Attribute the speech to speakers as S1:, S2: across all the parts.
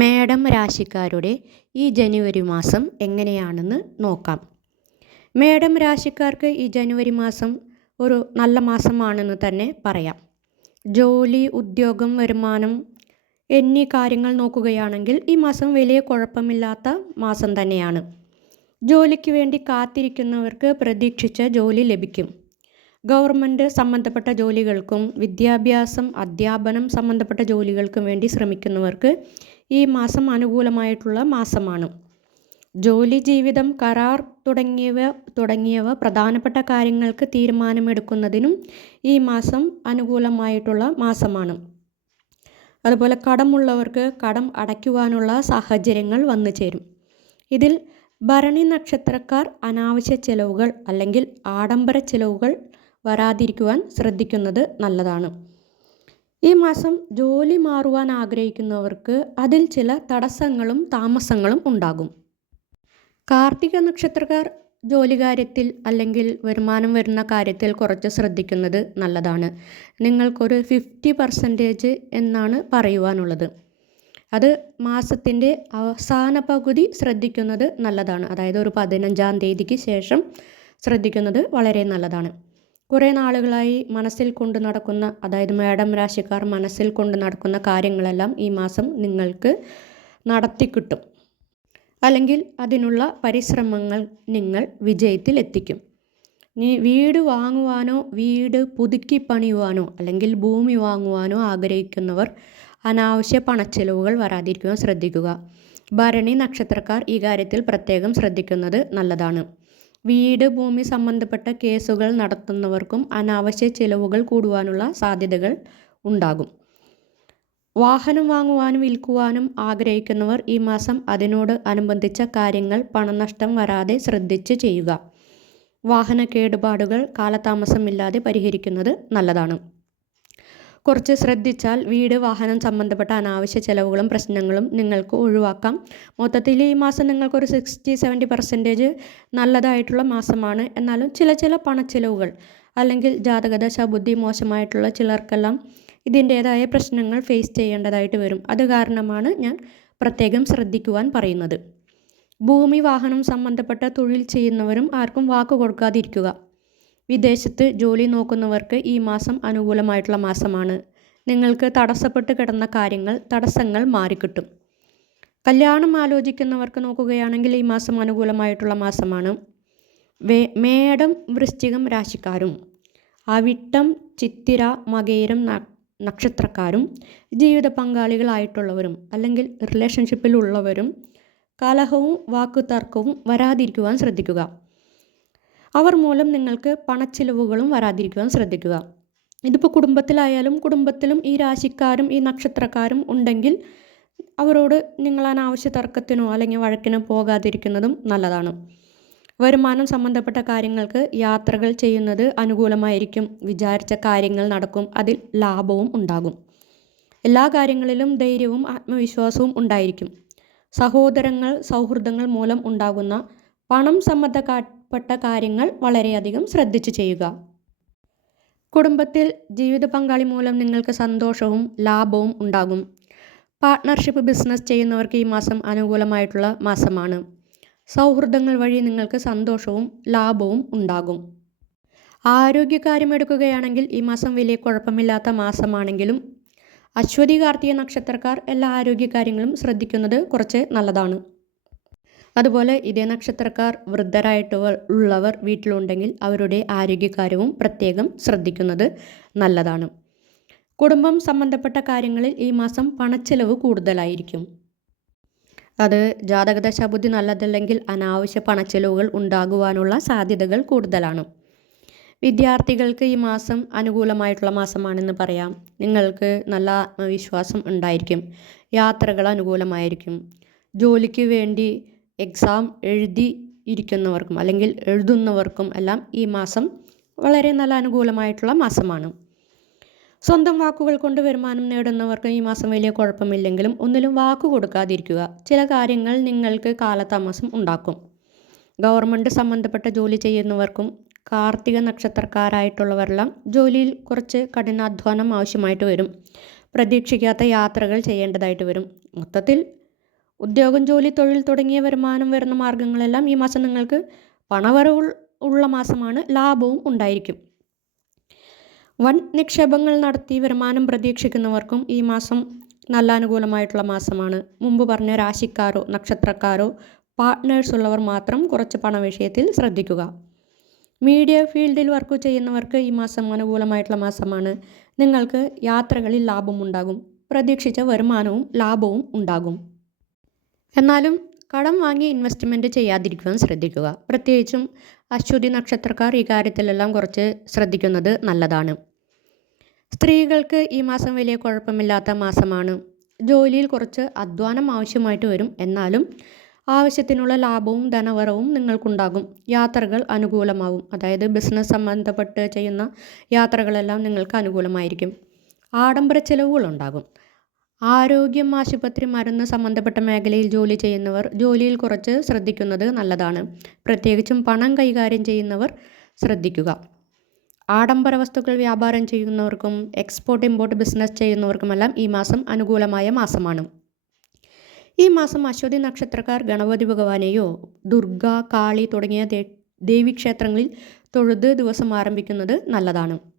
S1: മേടം രാശിക്കാരുടെ ഈ ജനുവരി മാസം എങ്ങനെയാണെന്ന് നോക്കാം. മേടം രാശിക്കാർക്ക് ഈ ജനുവരി മാസം ഒരു നല്ല മാസമാണെന്ന് തന്നെ പറയാം. ജോലി ഉദ്യോഗം വരുമാനം എന്നീ കാര്യങ്ങൾ നോക്കുകയാണെങ്കിൽ ഈ മാസം വലിയ കുഴപ്പമില്ലാത്ത മാസം തന്നെയാണ്. ജോലിക്ക് വേണ്ടി കാത്തിരിക്കുന്നവർക്ക് പ്രതീക്ഷിച്ച ജോലി ലഭിക്കും. ഗവൺമെന്റ് സംബന്ധപ്പെട്ട ജോലികൾക്കും വിദ്യാഭ്യാസം അധ്യാപനം സംബന്ധപ്പെട്ട ജോലികൾക്കും വേണ്ടി ശ്രമിക്കുന്നവർക്ക് ഈ മാസം അനുകൂലമായിട്ടുള്ള മാസമാണ്. ജോലി ജീവിതം കരാർ തുടങ്ങിയവ തുടങ്ങിയവ പ്രധാനപ്പെട്ട കാര്യങ്ങൾക്ക് തീരുമാനമെടുക്കുന്നതിനും ഈ മാസം അനുകൂലമായിട്ടുള്ള മാസമാണ്. അതുപോലെ കടമുള്ളവർക്ക് കടം അടയ്ക്കുവാനുള്ള സാഹചര്യങ്ങൾ വന്നു ചേരും. ഇതിൽ ഭരണി നക്ഷത്രക്കാർ അനാവശ്യ ചെലവുകൾ അല്ലെങ്കിൽ ആഡംബര ചെലവുകൾ വരാതിരിക്കുവാൻ ശ്രദ്ധിക്കുന്നത് നല്ലതാണ്. ഈ മാസം ജോലി മാറുവാൻ ആഗ്രഹിക്കുന്നവർക്ക് അതിൽ ചില തടസ്സങ്ങളും താമസങ്ങളും ഉണ്ടാകും. കാർത്തിക നക്ഷത്രക്കാർ ജോലി കാര്യത്തിൽ അല്ലെങ്കിൽ വരുമാനം വരുന്ന കാര്യത്തിൽ കുറച്ച് ശ്രദ്ധിക്കുന്നത് നല്ലതാണ്. നിങ്ങൾക്കൊരു ഫിഫ്റ്റി പെർസെന്റേജ് എന്നാണ് പറയുവാനുള്ളത്. അത് മാസത്തിന്റെ അവസാന പകുതി ശ്രദ്ധിക്കുന്നത് നല്ലതാണ്. അതായത് ഒരു പതിനഞ്ചാം തീയതിക്ക് ശേഷം ശ്രദ്ധിക്കുന്നത് വളരെ നല്ലതാണ്. കുറേ നാളുകളായി മനസ്സിൽ കൊണ്ട് നടക്കുന്ന അതായത് മേഡം രാശിക്കാർ മനസ്സിൽ കൊണ്ട് നടക്കുന്ന കാര്യങ്ങളെല്ലാം ഈ മാസം നിങ്ങൾക്ക് നടത്തിക്കിട്ടും അല്ലെങ്കിൽ അതിനുള്ള പരിശ്രമങ്ങൾ നിങ്ങൾ വിജയത്തിൽ എത്തിക്കും. നീ വീട് വാങ്ങുവാനോ വീട് പുതുക്കി പണിയുവാനോ അല്ലെങ്കിൽ ഭൂമി വാങ്ങുവാനോ ആഗ്രഹിക്കുന്നവർ അനാവശ്യ പണച്ചെലവുകൾ വരാതിരിക്കുവാൻ ശ്രദ്ധിക്കുക. ഭരണി നക്ഷത്രക്കാർ ഈ കാര്യത്തിൽ പ്രത്യേകം ശ്രദ്ധിക്കുന്നത് നല്ലതാണ്. വീട് ഭൂമി സംബന്ധപ്പെട്ട കേസുകൾ നടത്തുന്നവർക്കും അനാവശ്യ ചിലവുകൾ കൂടുവാനുള്ള സാധ്യതകൾ ഉണ്ടാകും. വാഹനം വാങ്ങുവാനും വിൽക്കുവാനും ആഗ്രഹിക്കുന്നവർ ഈ മാസം അതിനോട് അനുബന്ധിച്ച കാര്യങ്ങൾ പണനഷ്ടം വരാതെ ശ്രദ്ധിച്ച് ചെയ്യുക. വാഹന കേടുപാടുകൾ കാലതാമസമില്ലാതെ പരിഹരിക്കുന്നത് നല്ലതാണ്. കുറച്ച് ശ്രദ്ധിച്ചാൽ വീട് വാഹനം സംബന്ധപ്പെട്ട അനാവശ്യ ചിലവുകളും പ്രശ്നങ്ങളും നിങ്ങൾക്ക് ഒഴിവാക്കാം. മൊത്തത്തിൽ ഈ മാസം നിങ്ങൾക്കൊരു സിക്സ്റ്റി സെവന്റി പെർസെന്റേജ് നല്ലതായിട്ടുള്ള മാസമാണ്. എന്നാലും ചില ചില പണച്ചിലവുകൾ അല്ലെങ്കിൽ ജാതകദശ ബുദ്ധി മോശമായിട്ടുള്ള ചിലർക്കെല്ലാം ഇതിന്റേതായ പ്രശ്നങ്ങൾ ഫേസ് ചെയ്യേണ്ടതായിട്ട് വരും. അത് കാരണമാണ് ഞാൻ പ്രത്യേകം ശ്രദ്ധിക്കുവാൻ പറയുന്നത്. ഭൂമി വാഹനം സംബന്ധപ്പെട്ട തൊഴിൽ ചെയ്യുന്നവരും ആർക്കും വാക്ക് കൊടുക്കാതിരിക്കുക. വിദേശത്ത് ജോലി നോക്കുന്നവർക്ക് ഈ മാസം അനുകൂലമായിട്ടുള്ള മാസമാണ്. നിങ്ങൾക്ക് തടസ്സപ്പെട്ട് കിടന്ന കാര്യങ്ങൾ തടസ്സങ്ങൾ മാറിക്കിട്ടും. കല്യാണം ആലോചിക്കുന്നവർക്ക് നോക്കുകയാണെങ്കിൽ ഈ മാസം അനുകൂലമായിട്ടുള്ള മാസമാണ്. വേ മേടം വൃശ്ചികം രാശിക്കാരും അവിട്ടം ചിത്തിര മകേരം നക്ഷത്രക്കാരും ജീവിത പങ്കാളികളായിട്ടുള്ളവരും അല്ലെങ്കിൽ റിലേഷൻഷിപ്പിലുള്ളവരും കലഹവും വാക്കുതർക്കവും വരാതിരിക്കുവാൻ ശ്രദ്ധിക്കുക. അവർ മൂലം നിങ്ങൾക്ക് പണച്ചിലവുകളും വരാതിരിക്കുവാൻ ശ്രദ്ധിക്കുക. ഇതിപ്പോൾ കുടുംബത്തിലായാലും കുടുംബത്തിലും ഈ രാശിക്കാരും ഈ നക്ഷത്രക്കാരും ഉണ്ടെങ്കിൽ അവരോട് നിങ്ങൾ അനാവശ്യ തർക്കത്തിനോ അല്ലെങ്കിൽ വഴക്കിനോ പോകാതിരിക്കുന്നതും നല്ലതാണ്. വരുമാനം സംബന്ധപ്പെട്ട കാര്യങ്ങൾക്ക് യാത്രകൾ ചെയ്യുന്നത് അനുകൂലമായിരിക്കും. വിചാരിച്ച കാര്യങ്ങൾ നടക്കും. അതിൽ ലാഭവും ഉണ്ടാകും. എല്ലാ കാര്യങ്ങളിലും ധൈര്യവും ആത്മവിശ്വാസവും ഉണ്ടായിരിക്കും. സഹോദരങ്ങൾ സൗഹൃദങ്ങൾ മൂലം ഉണ്ടാകുന്ന പണം സംബന്ധപ്പെട്ട കാര്യങ്ങൾ വളരെയധികം ശ്രദ്ധിച്ചു ചെയ്യുക. കുടുംബത്തിൽ ജീവിത പങ്കാളി മൂലം നിങ്ങൾക്ക് സന്തോഷവും ലാഭവും ഉണ്ടാകും. പാർട്ട്ണർഷിപ്പ് ബിസിനസ് ചെയ്യുന്നവർക്ക് ഈ മാസം അനുകൂലമായിട്ടുള്ള മാസമാണ്. സൗഹൃദങ്ങൾ വഴി നിങ്ങൾക്ക് സന്തോഷവും ലാഭവും ഉണ്ടാകും. ആരോഗ്യകാര്യം എടുക്കുകയാണെങ്കിൽ ഈ മാസം വലിയ കുഴപ്പമില്ലാത്ത മാസമാണെങ്കിലും അശ്വതി കാർത്തിക നക്ഷത്രക്കാർ എല്ലാ ആരോഗ്യകാര്യങ്ങളും ശ്രദ്ധിക്കുന്നത് കുറച്ച് നല്ലതാണ്. അതുപോലെ ഇതേ നക്ഷത്രക്കാർ വൃദ്ധരായിട്ട് ഉള്ളവർ വീട്ടിലുണ്ടെങ്കിൽ അവരുടെ ആരോഗ്യകാര്യവും പ്രത്യേകം ശ്രദ്ധിക്കുന്നത് നല്ലതാണ്. കുടുംബം സംബന്ധപ്പെട്ട കാര്യങ്ങളിൽ ഈ മാസം പണച്ചെലവ് കൂടുതലായിരിക്കും. അത് ജാതകദശാബുദ്ധി നല്ലതല്ലെങ്കിൽ അനാവശ്യ പണച്ചെലവുകൾ ഉണ്ടാകുവാനുള്ള സാധ്യതകൾ കൂടുതലാണ്. വിദ്യാർത്ഥികൾക്ക് ഈ മാസം അനുകൂലമായിട്ടുള്ള മാസമാണെന്ന് പറയാം. നിങ്ങൾക്ക് നല്ല ആത്മവിശ്വാസം ഉണ്ടായിരിക്കും. യാത്രകൾ അനുകൂലമായിരിക്കും. ജോലിക്ക് വേണ്ടി എക്സാം എഴുതി ഇരിക്കുന്നവർക്കും അല്ലെങ്കിൽ എഴുതുന്നവർക്കും എല്ലാം ഈ മാസം വളരെ നല്ല അനുകൂലമായിട്ടുള്ള മാസമാണ്. സ്വന്തം വാക്കുകൾ കൊണ്ട് വരുമാനം നേടുന്നവർക്കും ഈ മാസം വലിയ കുഴപ്പമില്ലെങ്കിലും ഒന്നിലും വാക്ക് കൊടുക്കാതിരിക്കുക. ചില കാര്യങ്ങൾ നിങ്ങൾക്ക് കാലതാമസം ഉണ്ടാക്കും. ഗവൺമെന്റ് സംബന്ധപ്പെട്ട ജോലി ചെയ്യുന്നവർക്കും കാർത്തിക നക്ഷത്രക്കാരായിട്ടുള്ളവരെല്ലാം ജോലിയിൽ കുറച്ച് കഠിനാധ്വാനം ആവശ്യമായിട്ട് വരും. പ്രതീക്ഷിക്കാത്ത യാത്രകൾ ചെയ്യേണ്ടതായിട്ട് വരും. മൊത്തത്തിൽ ഉദ്യോഗം ജോലി തൊഴിൽ തുടങ്ങിയ വരുമാനം വരുന്ന മാർഗങ്ങളെല്ലാം ഈ മാസം നിങ്ങൾക്ക് പണവരവ് ഉള്ള മാസമാണ്. ലാഭവും ഉണ്ടായിരിക്കും. വൻ നിക്ഷേപങ്ങൾ നടത്തി വരുമാനം പ്രതീക്ഷിക്കുന്നവർക്കും ഈ മാസം നല്ല അനുകൂലമായിട്ടുള്ള മാസമാണ്. മുമ്പ് പറഞ്ഞ രാശിക്കാരോ നക്ഷത്രക്കാരോ പാർട്ട്നേഴ്സ് ഉള്ളവർ മാത്രം കുറച്ച് പണ വിഷയത്തിൽ ശ്രദ്ധിക്കുക. മീഡിയ ഫീൽഡിൽ വർക്ക് ചെയ്യുന്നവർക്ക് ഈ മാസം അനുകൂലമായിട്ടുള്ള മാസമാണ്. നിങ്ങൾക്ക് യാത്രകളിൽ ലാഭമുണ്ടാകും പ്രതീക്ഷിച്ച വരുമാനവും ലാഭവും ഉണ്ടാകും. എന്നാലും കടം വാങ്ങി ഇൻവെസ്റ്റ്മെന്റ് ചെയ്യാതിരിക്കുവാൻ ശ്രദ്ധിക്കുക. പ്രത്യേകിച്ചും അശ്വതി നക്ഷത്രക്കാർ ഈ കാര്യത്തിലെല്ലാം കുറച്ച് ശ്രദ്ധിക്കുന്നത് നല്ലതാണ്. സ്ത്രീകൾക്ക് ഈ മാസം വലിയ കുഴപ്പമില്ലാത്ത മാസമാണ്. ജോലിയിൽ കുറച്ച് അധ്വാനം ആവശ്യമായിട്ട് വരും. എന്നാലും ആവശ്യത്തിനുള്ള ലാഭവും ധനവരവും നിങ്ങൾക്കുണ്ടാകും. യാത്രകൾ അനുകൂലമാവും. അതായത് ബിസിനസ് സംബന്ധപ്പെട്ട് ചെയ്യുന്ന യാത്രകളെല്ലാം നിങ്ങൾക്ക് അനുകൂലമായിരിക്കും. ആഡംബര ചെലവുകളുണ്ടാകും. ആരോഗ്യം ആശുപത്രി മരുന്ന് സംബന്ധപ്പെട്ട മേഖലയിൽ ജോലി ചെയ്യുന്നവർ ജോലിയിൽ കുറച്ച് ശ്രദ്ധിക്കുന്നത് നല്ലതാണ്. പ്രത്യേകിച്ചും പണം കൈകാര്യം ചെയ്യുന്നവർ ശ്രദ്ധിക്കുക. ആഡംബര വസ്തുക്കൾ വ്യാപാരം ചെയ്യുന്നവർക്കും എക്സ്പോർട്ട് ഇമ്പോർട്ട് ബിസിനസ് ചെയ്യുന്നവർക്കുമെല്ലാം ഈ മാസം അനുകൂലമായ മാസമാണ്. ഈ മാസം അശ്വതി നക്ഷത്രക്കാർ ഗണപതി ഭഗവാനെയോ ദുർഗ കാളി തുടങ്ങിയ ദേവീക്ഷേത്രങ്ങളിൽ തൊഴുത് ദിവസം ആരംഭിക്കുന്നത് നല്ലതാണ്.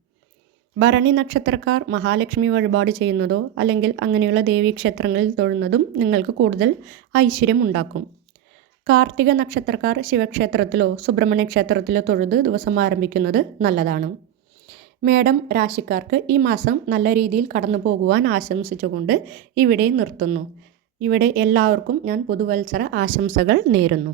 S1: ഭരണി നക്ഷത്രക്കാർ മഹാലക്ഷ്മി വഴിപാട് ചെയ്യുന്നതോ അല്ലെങ്കിൽ അങ്ങനെയുള്ള ദേവീക്ഷേത്രങ്ങളിൽ തൊഴുന്നതും നിങ്ങൾക്ക് കൂടുതൽ ഐശ്വര്യം ഉണ്ടാക്കും. കാർത്തിക നക്ഷത്രക്കാർ ശിവക്ഷേത്രത്തിലോ സുബ്രഹ്മണ്യ ക്ഷേത്രത്തിലോ തൊഴുത് ദിവസം ആരംഭിക്കുന്നത് നല്ലതാണ്. മേഡം രാശിക്കാർക്ക് ഈ മാസം നല്ല രീതിയിൽ കടന്നു പോകുവാൻ ആശംസിച്ചുകൊണ്ട് ഇവിടെ നിർത്തുന്നു. ഇവിടെ എല്ലാവർക്കും ഞാൻ പുതുവത്സര ആശംസകൾ നേരുന്നു.